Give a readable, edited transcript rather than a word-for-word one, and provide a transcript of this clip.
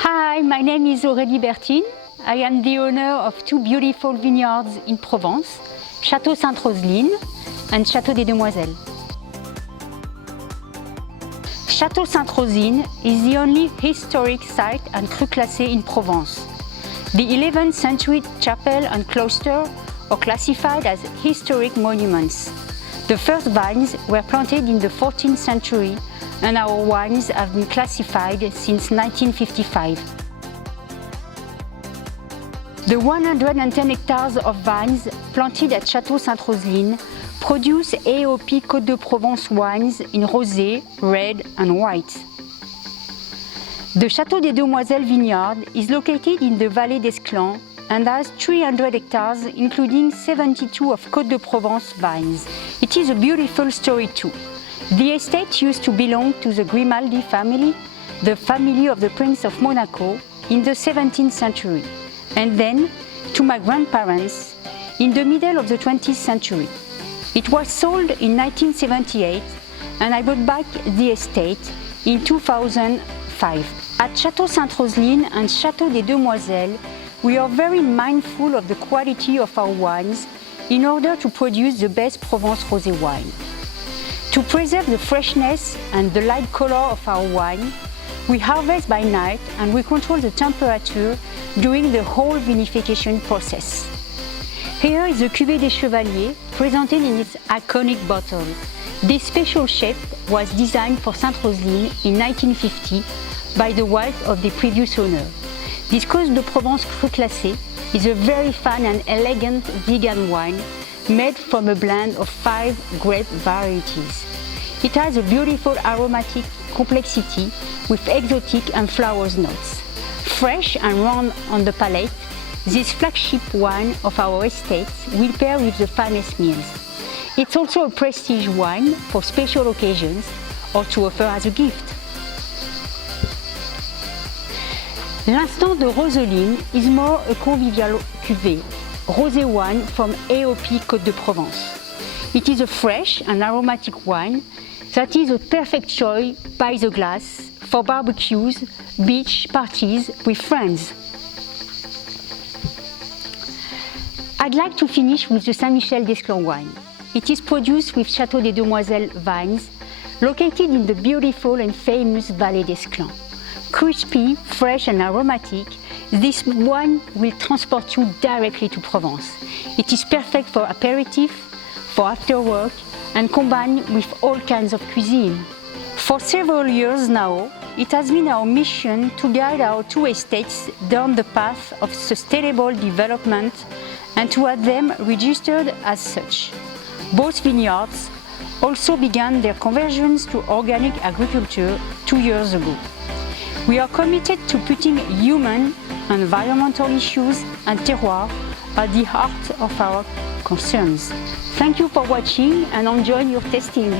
Hi, my name is Aurélie Bertine. I am the owner of two beautiful vineyards in Provence, Château Sainte-Roseline and Château des Demoiselles. Château Sainte-Roseline is the only historic site and cru classé in Provence. The 11th century chapel and cloister are classified as historic monuments. The first vines were planted in the 14th century and our wines have been classified since 1955. The 110 hectares of vines planted at Château Sainte-Roseline produce AOP Côte de Provence wines in rosé, red and white. The Château des Demoiselles vineyard is located in the Vallée d'Esclans and has 300 hectares, including 72 of Côte de Provence vines. It is a beautiful story too. The estate used to belong to the Grimaldi family, the family of the Prince of Monaco, in the 17th century, and then to my grandparents in the middle of the 20th century. It was sold in 1978 and I bought back the estate in 2005. At Château Sainte-Roseline and Château des Demoiselles, we are very mindful of the quality of our wines in order to produce the best Provence rosé wine. To preserve the freshness and the light color of our wine, we harvest by night and we control the temperature during the whole vinification process. Here is the Cuvée des Chevaliers presented in its iconic bottle. This special shape was designed for Sainte-Roseline in 1950 by the wife of the previous owner. This Côte de Provence Cru Classé is a very fun and elegant vegan wine made from a blend of 5 grape varieties. It has a beautiful aromatic complexity with exotic and flowers notes. Fresh and round on the palate, this flagship wine of our estate will pair with the finest meals. It's also a prestige wine for special occasions or to offer as a gift. L'Instant de Roseline is more a convivial cuvée, rosé wine from AOP Côte de Provence. It is a fresh and aromatic wine that is a perfect choice by the glass for barbecues, beach parties with friends. I'd like to finish with the Saint-Michel d'Esclans wine. It is produced with Château des Demoiselles vines located in the beautiful and famous Vallée d'Esclans. Crispy, fresh and aromatic, this wine will transport you directly to Provence. It is perfect for aperitif, for after work, and combined with all kinds of cuisine. For several years now, it has been our mission to guide our two estates down the path of sustainable development and to have them registered as such. Both vineyards also began their conversions to organic agriculture 2 years ago. We are committed to putting human and environmental issues and terroir at the heart of our concerns. Thank you for watching and enjoy your tasting.